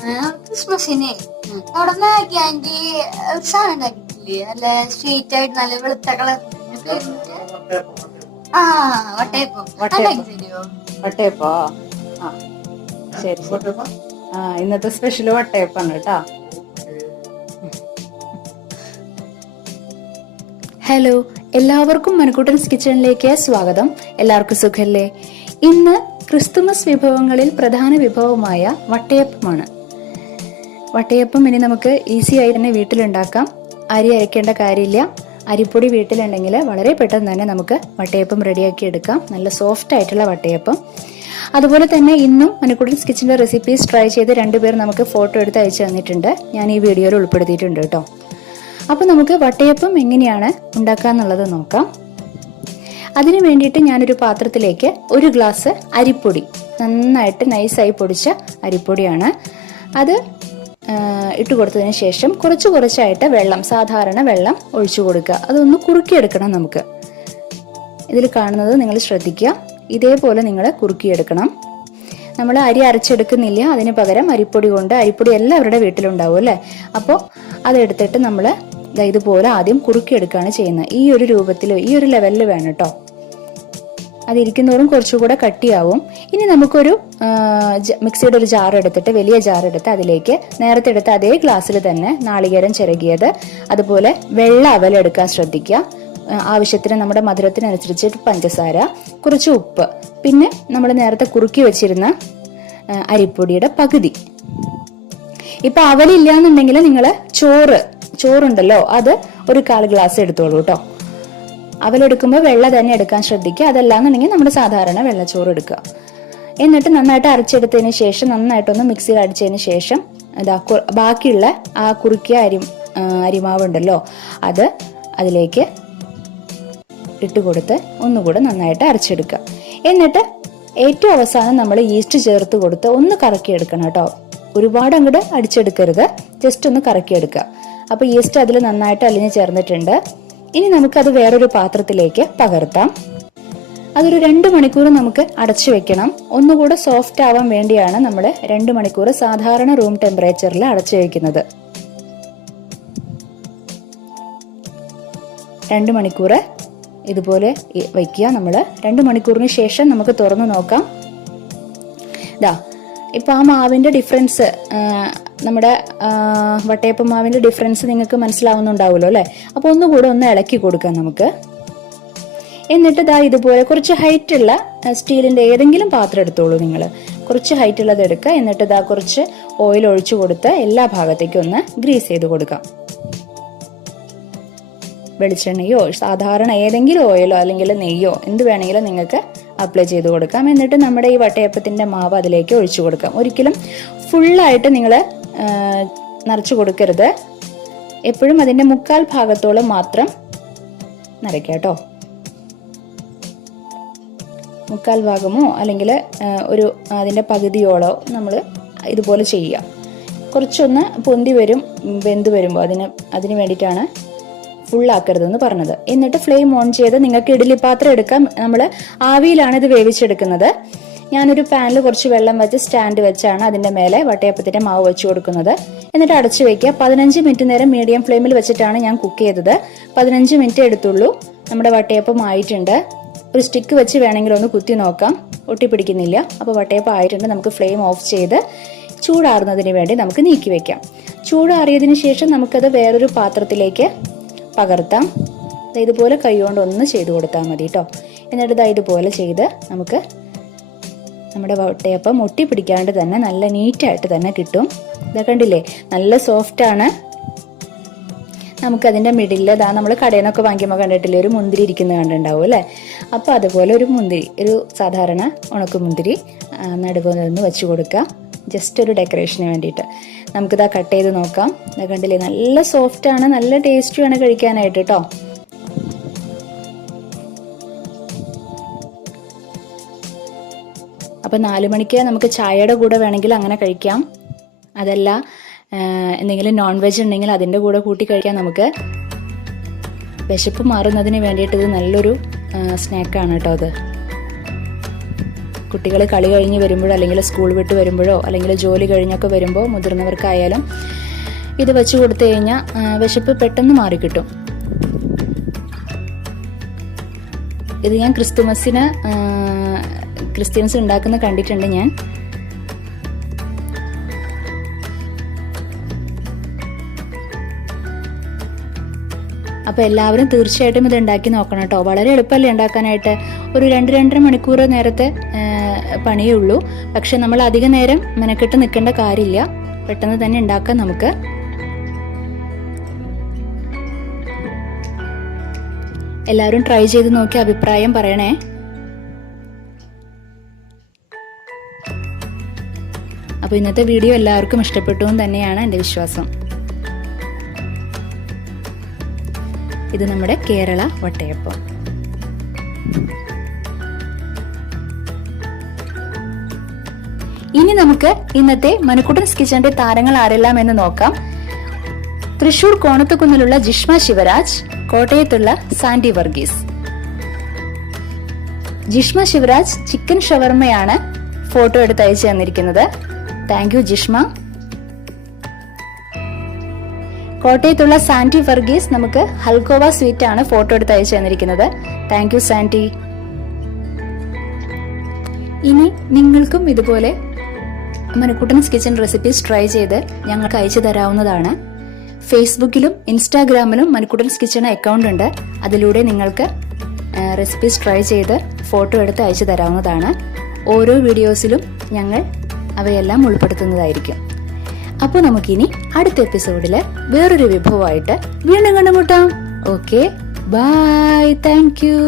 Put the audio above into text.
ക്രിസ്മസിന് അവിടെ മാഗി ഒരു സാധനം ഉണ്ടാക്കിയിട്ടില്ലേ, നല്ല സ്വീറ്റ് ആയിട്ട് നല്ല വെളുത്ത കളർ. ആ വട്ടയപ്പം. വട്ടയപ്പോ? ആ ശരി ശരി. ഇന്നത്തെ സ്പെഷ്യല് വട്ടയപ്പാണ് കേട്ടാ. ഹലോ, എല്ലാവർക്കും മനുക്കൂട്ടൻസ് കിച്ചണിലേക്ക് സ്വാഗതം. എല്ലാവർക്കും സുഖല്ലേ? ഇന്ന് ക്രിസ്തുമസ് വിഭവങ്ങളിൽ പ്രധാന വിഭവമായ വട്ടയപ്പമാണ്. വട്ടയപ്പം ഇനി നമുക്ക് ഈസി ആയി തന്നെ വീട്ടിലുണ്ടാക്കാം. അരി അരയ്ക്കേണ്ട കാര്യമില്ല. അരിപ്പൊടി വീട്ടിലുണ്ടെങ്കിൽ വളരെ പെട്ടെന്ന് തന്നെ നമുക്ക് വട്ടയപ്പം റെഡിയാക്കി എടുക്കാം. നല്ല സോഫ്റ്റ് ആയിട്ടുള്ള വട്ടയപ്പം. അതുപോലെ തന്നെ ഇന്നും മനുക്കൂട്ടൻസ് കിച്ചണിന്റെ റെസിപ്പീസ് ട്രൈ ചെയ്ത് രണ്ടുപേർ നമുക്ക് ഫോട്ടോ എടുത്ത് അയച്ചു തന്നിട്ടുണ്ട്. ഞാൻ ഈ വീഡിയോയിൽ ഉൾപ്പെടുത്തിയിട്ടുണ്ട് കേട്ടോ. അപ്പൊ നമുക്ക് വട്ടയപ്പം എങ്ങനെയാണ് ഉണ്ടാക്കാന്നുള്ളത് നോക്കാം. അതിനു വേണ്ടിയിട്ട് ഞാനൊരു പാത്രത്തിലേക്ക് 1 ഗ്ലാസ് അരിപ്പൊടി, നന്നായിട്ട് നൈസായി പൊടിച്ച അരിപ്പൊടിയാണ്, അത് ഇട്ട് കൊടുത്തതിന് ശേഷം കുറച്ചായിട്ട് വെള്ളം, സാധാരണ വെള്ളം ഒഴിച്ചു കൊടുക്കുക. അതൊന്ന് കുറുക്കിയെടുക്കണം. നമുക്ക് ഇതിൽ കാണുന്നത് നിങ്ങൾ ശ്രദ്ധിക്കുക. ഇതേപോലെ നിങ്ങൾ കുറുക്കിയെടുക്കണം. നമ്മൾ അരി അരച്ചെടുക്കുന്നില്ല, അതിന് പകരം അരിപ്പൊടി കൊണ്ട്, അരിപ്പൊടി എല്ലാവരുടെ വീട്ടിലുണ്ടാവും അല്ലേ, അപ്പോൾ അതെടുത്തിട്ട് നമ്മൾ ഇതുപോലെ ആദ്യം കുറുക്കിയെടുക്കുകയാണ് ചെയ്യുന്നത്. ഈ ഒരു രൂപത്തിൽ, ഈ ഒരു ലെവലിൽ വേണം കേട്ടോ. അതിരിക്കുന്നതോറും കുറച്ചുകൂടെ കട്ടിയാവും. ഇനി നമുക്കൊരു മിക്സിയുടെ ഒരു ജാർ എടുത്തിട്ട്, വലിയ ജാർ എടുത്ത് അതിലേക്ക് നേരത്തെ എടുത്ത അതേ ഗ്ലാസ്സിൽ തന്നെ നാളികേരം ചിരകിയത്, അതുപോലെ വെള്ള അവലെടുക്കാൻ ശ്രദ്ധിക്കുക. ആവശ്യത്തിന് നമ്മുടെ മധുരത്തിനനുസരിച്ച് പഞ്ചസാര, കുറച്ച് ഉപ്പ്, പിന്നെ നമ്മൾ നേരത്തെ കുറുക്കി വെച്ചിരുന്ന അരിപ്പൊടിയുടെ പകുതി. ഇപ്പൊ അവലില്ലാന്നുണ്ടെങ്കിൽ നിങ്ങൾ ചോറുണ്ടല്ലോ, അത് ഒരു 1/4 ഗ്ലാസ് എടുത്തോളൂ കേട്ടോ. അവലെടുക്കുമ്പോൾ വെള്ള തന്നെ എടുക്കാൻ ശ്രദ്ധിക്കുക. അതല്ലാന്നുണ്ടെങ്കിൽ നമ്മൾ സാധാരണ വെള്ളച്ചോറ് എടുക്കുക. എന്നിട്ട് നന്നായിട്ട് അരച്ചെടുത്തതിന് ശേഷം, നന്നായിട്ടൊന്ന് മിക്സിയിൽ അടിച്ചതിന് ശേഷം ബാക്കിയുള്ള ആ കുറുക്കിയ അരിമാവ് ഉണ്ടല്ലോ, അത് അതിലേക്ക് ഇട്ട് കൊടുത്ത് ഒന്നുകൂടെ നന്നായിട്ട് അരച്ചെടുക്കുക. എന്നിട്ട് ഏറ്റവും അവസാനം നമ്മൾ ഈസ്റ്റ് ചേർത്ത് കൊടുത്ത് ഒന്ന് കറക്കിയെടുക്കണം കേട്ടോ. ഒരുപാട് അങ്ങോട്ട് അടിച്ചെടുക്കരുത്, ജസ്റ്റ് ഒന്ന് കറക്കിയെടുക്കുക. അപ്പൊ ഈസ്റ്റ് അതിൽ നന്നായിട്ട് അലിഞ്ഞ് ചേർന്നിട്ടുണ്ട്. ഇനി നമുക്കത് വേറൊരു പാത്രത്തിലേക്ക് പകർത്താം. അതൊരു 2 മണിക്കൂർ നമുക്ക് അടച്ചു വെക്കണം. ഒന്നുകൂടെ സോഫ്റ്റ് ആവാൻ വേണ്ടിയാണ് നമ്മൾ 2 മണിക്കൂർ സാധാരണ റൂം ടെമ്പറേച്ചറിൽ അടച്ചു വെക്കുന്നത്. 2 മണിക്കൂർ ഇതുപോലെ വയ്ക്കുക. നമ്മൾ 2 മണിക്കൂറിന് ശേഷം നമുക്ക് തുറന്നു നോക്കാം. ഇപ്പൊ ആ മാവിന്റെ ഡിഫറൻസ്, നമ്മുടെ വട്ടയപ്പം മാവിന്റെ ഡിഫറൻസ് നിങ്ങൾക്ക് മനസ്സിലാവുന്നുണ്ടാവുമല്ലോ അല്ലെ. അപ്പൊ ഒന്നുകൂടെ ഒന്ന് ഇളക്കി കൊടുക്കാം നമുക്ക്. എന്നിട്ട് ഇതുപോലെ കുറച്ച് ഹൈറ്റ് ഉള്ള സ്റ്റീലിന്റെ ഏതെങ്കിലും പാത്രം എടുത്തോളൂ നിങ്ങൾ. കുറച്ച് ഹൈറ്റ് ഉള്ളത് എടുക്കുക. എന്നിട്ട് കുറച്ച് ഓയിൽ ഒഴിച്ചു കൊടുത്ത് എല്ലാ ഭാഗത്തേക്കും ഒന്ന് ഗ്രീസ് ചെയ്ത് കൊടുക്കാം. വെളിച്ചെണ്ണയോ സാധാരണ ഏതെങ്കിലും ഓയിലോ അല്ലെങ്കിൽ നെയ്യോ എന്ത് വേണമെങ്കിലും നിങ്ങൾക്ക് അപ്ലൈ ചെയ്ത് കൊടുക്കാം. എന്നിട്ട് നമ്മുടെ ഈ വട്ടയപ്പത്തിന്റെ മാവ് അതിലേക്ക് ഒഴിച്ചു കൊടുക്കാം. ഒരിക്കലും ഫുള്ളായിട്ട് നിങ്ങൾ നിറച്ചു കൊടുക്കരുത്. എപ്പോഴും അതിന്റെ 1/4 ഭാഗത്തോളം മാത്രം നിറയ്ക്കുക കേട്ടോ. 1/4 ഭാഗമോ അല്ലെങ്കിൽ ഒരു അതിന്റെ പകുതിയോളോ നമ്മൾ ഇതുപോലെ ചെയ്യുക. കുറച്ചൊന്ന് പൊന്തി വരും, വെന്ത് വരുമ്പോൾ അതിന് വേണ്ടിയിട്ടാണ് ഫുള്ളാക്കരുതെന്ന് പറഞ്ഞത്. എന്നിട്ട് ഫ്ലെയിം ഓൺ ചെയ്ത് നിങ്ങൾക്ക് ഇഡ്ഡലി പാത്രം എടുക്കാം. നമ്മൾ ആവിയിലാണ് ഇത് വേവിച്ചെടുക്കുന്നത്. ഞാനൊരു പാനിൽ കുറച്ച് വെള്ളം വെച്ച് സ്റ്റാൻഡ് വെച്ചാണ് അതിന്റെ മേലെ വട്ടയപ്പത്തിന്റെ മാവ് വെച്ച് കൊടുക്കുന്നത്. എന്നിട്ട് അടച്ചു വെക്കുക. 15 മിനിറ്റ് നേരം മീഡിയം ഫ്ലെയിമിൽ വെച്ചിട്ടാണ് ഞാൻ കുക്ക് ചെയ്തത്. 15 മിനിറ്റ് എടുത്തുള്ളൂ. നമ്മുടെ വട്ടയപ്പം ആയിട്ടുണ്ട്. ഒരു സ്റ്റിക്ക് വെച്ച് വേണമെങ്കിൽ ഒന്ന് കുത്തി നോക്കാം, ഒട്ടിപ്പിടിക്കുന്നില്ല. അപ്പോൾ വട്ടയപ്പം ആയിട്ടുണ്ട്. നമുക്ക് ഫ്ലെയിം ഓഫ് ചെയ്ത് ചൂടാറുന്നതിന് വേണ്ടി നമുക്ക് നീക്കി വെക്കാം. ചൂടാറിയതിനു ശേഷം നമുക്കത് വേറൊരു പാത്രത്തിലേക്ക് പകർത്താം. ഇതുപോലെ കൈകൊണ്ട് ഒന്ന് ചെയ്ത് കൊടുത്താൽ മതി കേട്ടോ. എന്നിട്ട് ഇതുപോലെ ചെയ്ത് നമുക്ക് നമ്മുടെ വട്ടയപ്പം ഒട്ടി പിടിക്കാണ്ട് തന്നെ നല്ല നീറ്റായിട്ട് തന്നെ കിട്ടും. കണ്ടില്ലേ, നല്ല സോഫ്റ്റ് ആണ്. നമുക്കതിൻ്റെ മിഡില് നമ്മൾ കടയിൽ നിന്നൊക്കെ വാങ്ങിക്കുമ്പോൾ കണ്ടിട്ടില്ലേ, ഒരു മുന്തിരി ഇരിക്കുന്നത് കണ്ടിട്ടുണ്ടാവും അല്ലേ. അപ്പോൾ അതുപോലെ ഒരു മുന്തിരി, ഒരു സാധാരണ ഉണക്കുമുന്തിരി നടുവൊന്ന് വെച്ച് കൊടുക്കുക, ജസ്റ്റ് ഒരു ഡെക്കറേഷന് വേണ്ടിയിട്ട്. നമുക്കിതാ കട്ട് ചെയ്ത് നോക്കാം. കണ്ടില്ലേ, നല്ല സോഫ്റ്റ് ആണ്, നല്ല ടേസ്റ്റിയാണ് കഴിക്കാനായിട്ട് കേട്ടോ. അപ്പൊ 4 മണിക്ക് നമുക്ക് ചായയുടെ കൂടെ വേണമെങ്കിൽ അങ്ങനെ കഴിക്കാം. അതല്ല എന്തെങ്കിലും നോൺ വെജ് ഉണ്ടെങ്കിൽ അതിൻ്റെ കൂടെ കൂട്ടി കഴിക്കാം. നമുക്ക് വിശപ്പ് മാറുന്നതിന് വേണ്ടിയിട്ട് ഇത് നല്ലൊരു സ്നാക്കാണ് കേട്ടോ. അത് കുട്ടികൾ കളി കഴിഞ്ഞ് വരുമ്പോഴോ അല്ലെങ്കിൽ സ്കൂൾ വിട്ട് വരുമ്പോഴോ അല്ലെങ്കിൽ ജോലി കഴിഞ്ഞൊക്കെ വരുമ്പോൾ മുതിർന്നവർക്കായാലും ഇത് വെച്ച് കൊടുത്തു കഴിഞ്ഞാൽ വിശപ്പ് പെട്ടെന്ന് മാറിക്കിട്ടും. ഇത് ഞാൻ ക്രിസ്ത്യൻസ് ഉണ്ടാക്കുന്ന കണ്ടിട്ടുണ്ട് ഞാൻ. അപ്പോൾ എല്ലാവരും തീർച്ചയായിട്ടും ഇത് ഉണ്ടാക്കി നോക്കണം കേട്ടോ. വളരെ എളുപ്പമല്ലേ ഉണ്ടാക്കാനായിട്ട്. ഒരു 2-2.5 മണിക്കൂർ നേരത്തെ പണിയേ ഉള്ളൂ. പക്ഷെ നമ്മൾ അധിക നേരം മെനക്കെട്ട് നിൽക്കേണ്ട കാര്യമില്ല, പെട്ടെന്ന് തന്നെ ഉണ്ടാക്കാം നമുക്ക്. എല്ലാവരും ട്രൈ ചെയ്ത് നോക്കി അഭിപ്രായം പറയണേ. അപ്പോൾ ഇന്നത്തെ വീഡിയോ എല്ലാവർക്കും ഇഷ്ടപ്പെട്ടു എന്ന് തന്നെയാണ് എൻ്റെ വിശ്വാസം. ഇത് നമ്മുടെ കേരള വട്ടയപ്പം. ഇനി നമുക്ക് ഇന്നത്തെ മനുക്കുട്ടൻസ് കിച്ചന്റെ താരങ്ങൾ ആരെല്ലാം എന്ന് നോക്കാം. തൃശൂർ കോണത്തുകുന്നിലുള്ള ജിഷ്മ ശിവരാജ്, കോട്ടയത്തുള്ള സാൻഡി വർഗീസ്. ജിഷ്മ ശിവരാജ് ചിക്കൻ ഷവർമയാണ് ഫോട്ടോ എടുത്ത് അയച്ചു തന്നിരിക്കുന്നത്. Thank you Jishma. കോട്ടയത്തുള്ള സാൻഡി വർഗീസ് നമുക്ക് ഹൽഗോവ സ്വീറ്റ് ആണ് ഫോട്ടോ എടുത്ത് അയച്ചു തന്നിരിക്കുന്നത്. Thank you Sandy. ഇനി നിങ്ങൾക്കും ഇതുപോലെ മനുക്കുട്ടൻസ് കിച്ചൻ റെസിപ്പീസ് ട്രൈ ചെയ്ത് ഞങ്ങൾക്ക് അയച്ചു തരാവുന്നതാണ്. ഫേസ്ബുക്കിലും ഇൻസ്റ്റാഗ്രാമിലും മനുക്കുട്ടൻസ് കിച്ചൺ അക്കൗണ്ട് ഉണ്ട്. അതിലൂടെ നിങ്ങൾക്ക് റെസിപ്പീസ് ട്രൈ ചെയ്ത് ഫോട്ടോ എടുത്ത് അയച്ചു തരാവുന്നതാണ്. ഓരോ വീഡിയോസിലും ഞങ്ങൾ അവയെല്ലാം ഉൾപ്പെടുത്തുന്നതായിരിക്കും. അപ്പോൾ നമുക്കിനി അടുത്ത എപ്പിസോഡില് വേറൊരു വിഭവമായിട്ട് വീണ്ടും കണ്ടുമുട്ടാം. Okay, bye, thank U.